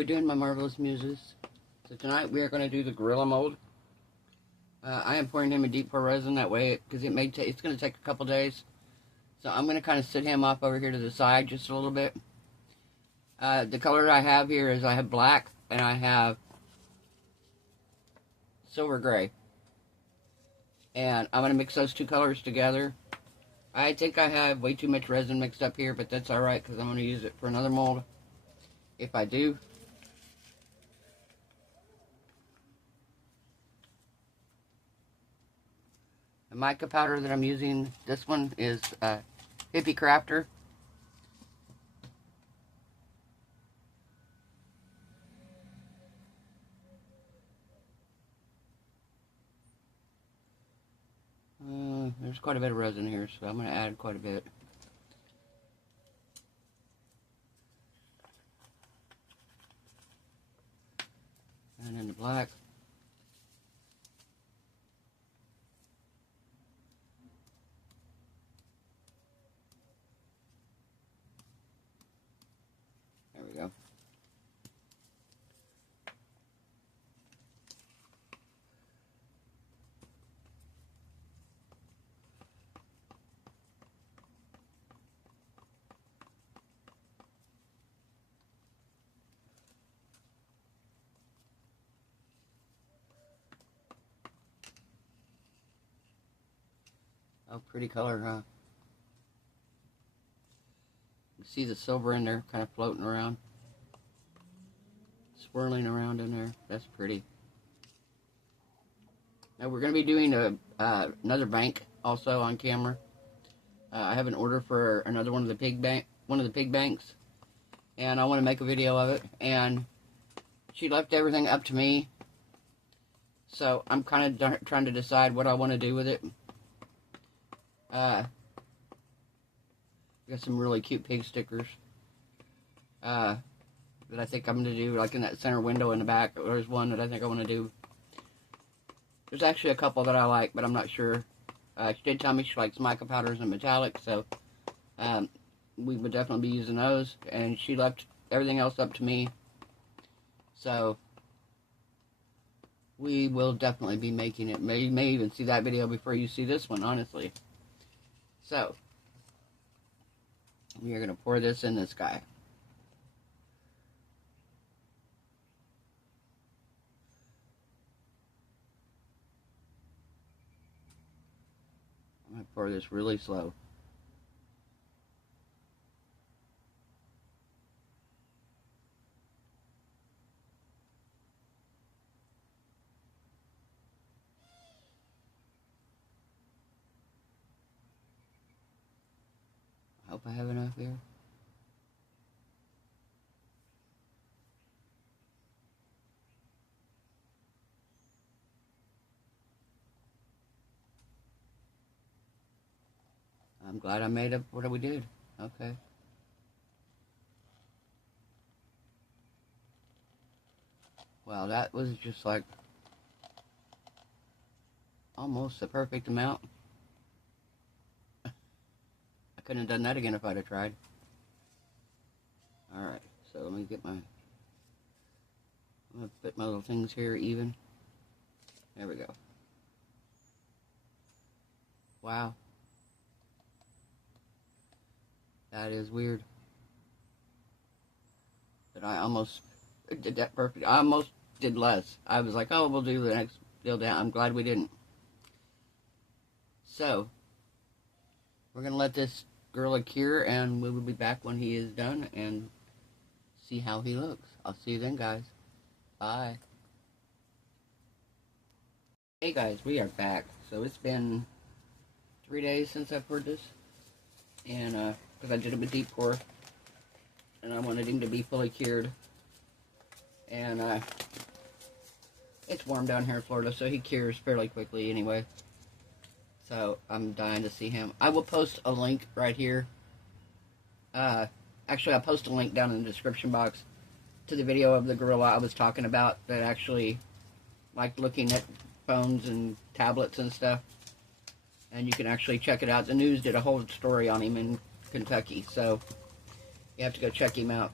we doing, my marvelous muses? So tonight we are going to do the gorilla mold. I am pouring him a deep pour resin that way, because it's going to take a couple days. So I'm going to kind of sit him off over here to the side just a little bit. The color I have here is I have black and I have silver gray. And I'm going to mix those two colors together. I think I have way too much resin mixed up here, but that's alright because I'm going to use it for another mold if I do. The mica powder that I'm using, this one is Hippie Crafter. There's quite a bit of resin here, so I'm going to add quite a bit. And then the black. There we go. Oh, pretty color, huh? You see the silver in there kind of floating around. Swirling around in there. That's pretty. Now we're going to be doing another bank also on camera. I have an order for another one of the pig banks. And I want to make a video of it. And she left everything up to me. So I'm kind of trying to decide what I want to do with it. Got some really cute pig stickers that I think I'm going to do, like in that center window in the back. There's one that I think I want to do. There's actually a couple that I like, but I'm not sure. She did tell me she likes mica powders and metallic, so we would definitely be using those. And she left everything else up to me, so we will definitely be making it. You may even see that video before you see this one, honestly. So, we are going to pour this in this guy. I'm going to pour this really slow. I hope I have enough here. I'm glad I made up what we did. Okay. Wow, that was just like almost the perfect amount. I couldn't have done that again if I'd have tried. Alright, so let me get I'm going to put my little things here even. There we go. Wow. That is weird. But I almost did that perfect. I almost did less. I was like, oh, we'll do the next deal down. I'm glad we didn't. So, we're going to let this gorilla cure, and we will be back when he is done and see how he looks. I'll see you then, guys. Bye. Hey, guys, we are back. So, it's been 3 days since I poured this. And, because I did him a deep pour. And I wanted him to be fully cured. And, it's warm down here in Florida, so he cures fairly quickly anyway. So, I'm dying to see him. I will post a link right here. Actually, I'll post a link down in the description box to the video of the gorilla I was talking about that actually liked looking at phones and tablets and stuff. And you can actually check it out. The news did a whole story on him in Kentucky, so you have to go check him out.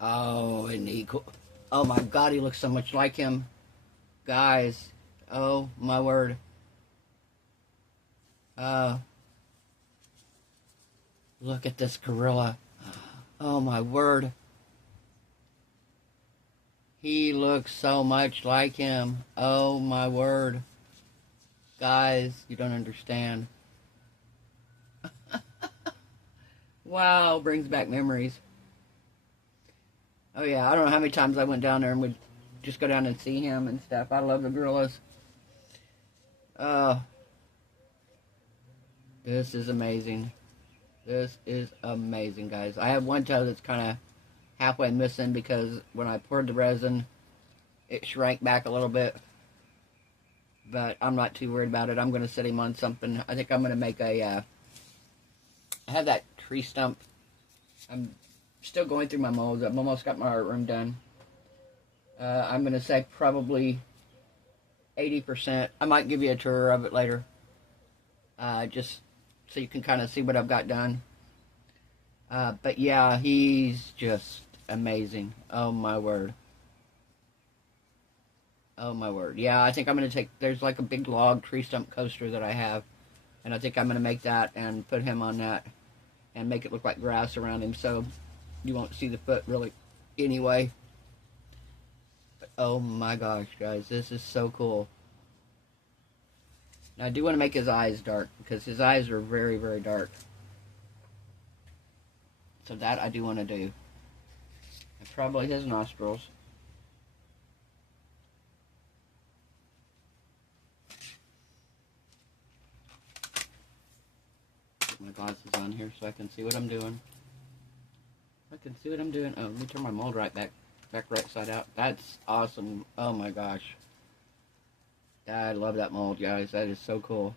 Oh, isn't he cool? Oh my God, he looks so much like him. Guys, oh my word. Look at this gorilla. Oh my word. He looks so much like him. Oh my word. Guys, you don't understand. Wow, brings back memories. Oh yeah, I don't know how many times I went down there and would just go down and see him and stuff. I love the gorillas. This is amazing. This is amazing, guys. I have one toe that's kind of halfway missing because when I poured the resin, it shrank back a little bit. But I'm not too worried about it. I'm going to set him on something. I think I'm going to make a... I have that tree stump. I'm still going through my molds. I've almost got my art room done. I'm going to say probably 80%. I might give you a tour of it later. Just so you can kind of see what I've got done. But yeah, he's just amazing. Oh my word. Oh my word. Yeah, I think I'm going to take... There's like a big log tree stump coaster that I have. And I think I'm going to make that and put him on that. And make it look like grass around him. So you won't see the foot really anyway. But oh my gosh, guys. This is so cool. Now, I do want to make his eyes dark. Because his eyes are very, very dark. So that I do want to do. And probably his nostrils. Put my glasses on here so I can see what I'm doing. I can see what I'm doing. Oh, let me turn my mold right back right side out. That's awesome. Oh my gosh. I love that mold, guys. That is so cool.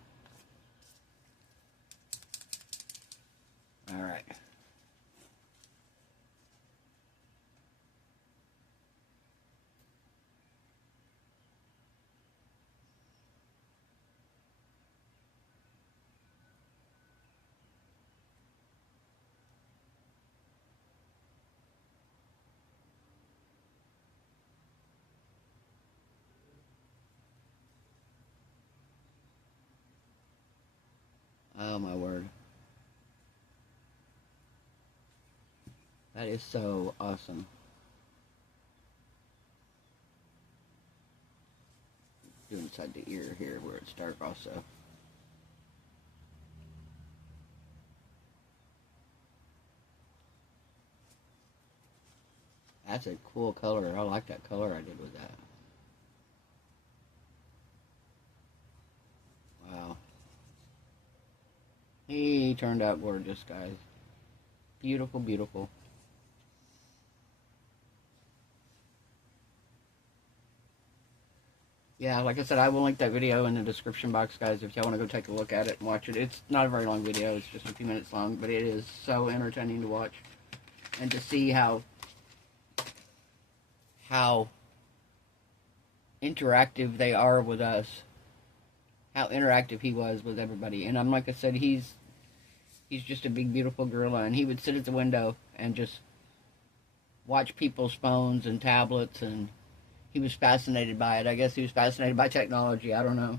Alright. Oh my word. That is so awesome. Do inside the ear here where it's dark also. That's a cool color. I like that color I did with that. Wow. He turned out gorgeous, guys. Beautiful, beautiful. Yeah, like I said, I will link that video in the description box, guys, if y'all want to go take a look at it and watch it. It's not a very long video. It's just a few minutes long, but it is so entertaining to watch. And to see how interactive they are with us. How interactive he was with everybody. And like I said, he's just a big, beautiful gorilla. And he would sit at the window and just watch people's phones and tablets. And he was fascinated by it. I guess he was fascinated by technology. I don't know.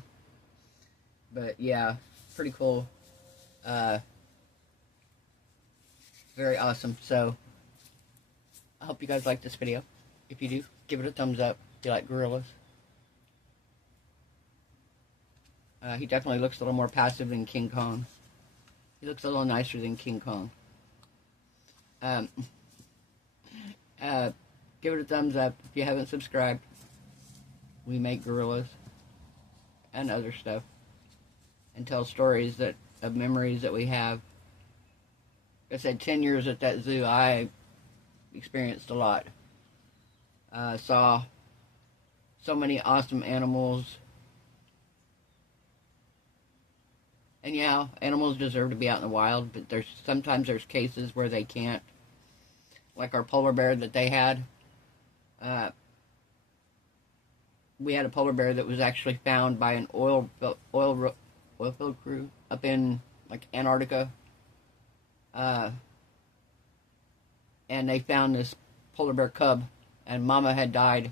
But yeah, pretty cool. Very awesome. So, I hope you guys like this video. If you do, give it a thumbs up if you like gorillas. He definitely looks a little more passive than King Kong. He looks a little nicer than King Kong. Give it a thumbs up if you haven't subscribed. We make gorillas and other stuff and tell stories of memories that we have. Like I said, 10 years at that zoo, I experienced a lot. Saw so many awesome animals. And yeah, animals deserve to be out in the wild, but sometimes there's cases where they can't. Like our polar bear that they had. We had a polar bear that was actually found by an oil field crew up in like Antarctica. And they found this polar bear cub, and mama had died,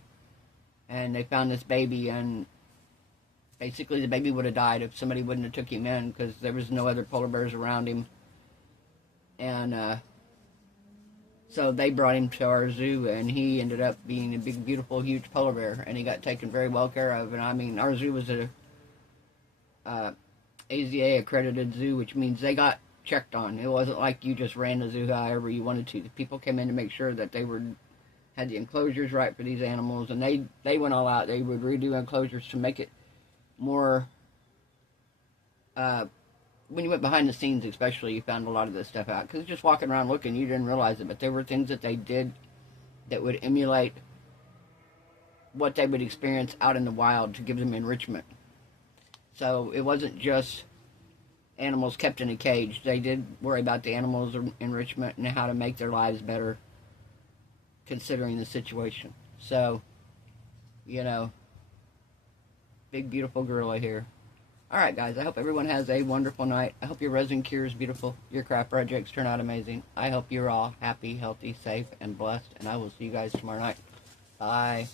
and they found this baby, and basically the baby would have died if somebody wouldn't have took him in, because there was no other polar bears around him. And so they brought him to our zoo, and he ended up being a big, beautiful, huge polar bear, and he got taken very well care of. And I mean, our zoo was a AZA accredited zoo, which means they got checked on. It wasn't like you just ran the zoo however you wanted to. The people came in to make sure that they had the enclosures right for these animals, and they went all out. They would redo enclosures to make it more, when you went behind the scenes especially, you found a lot of this stuff out, because just walking around looking, you didn't realize it, but there were things that they did that would emulate what they would experience out in the wild to give them enrichment. So it wasn't just animals kept in a cage. They did worry about the animals' enrichment and how to make their lives better considering the situation. So, you know, big beautiful gorilla here. Alright guys, I hope everyone has a wonderful night. I hope your resin cure is beautiful. Your craft projects turn out amazing. I hope you're all happy, healthy, safe, and blessed. And I will see you guys tomorrow night. Bye.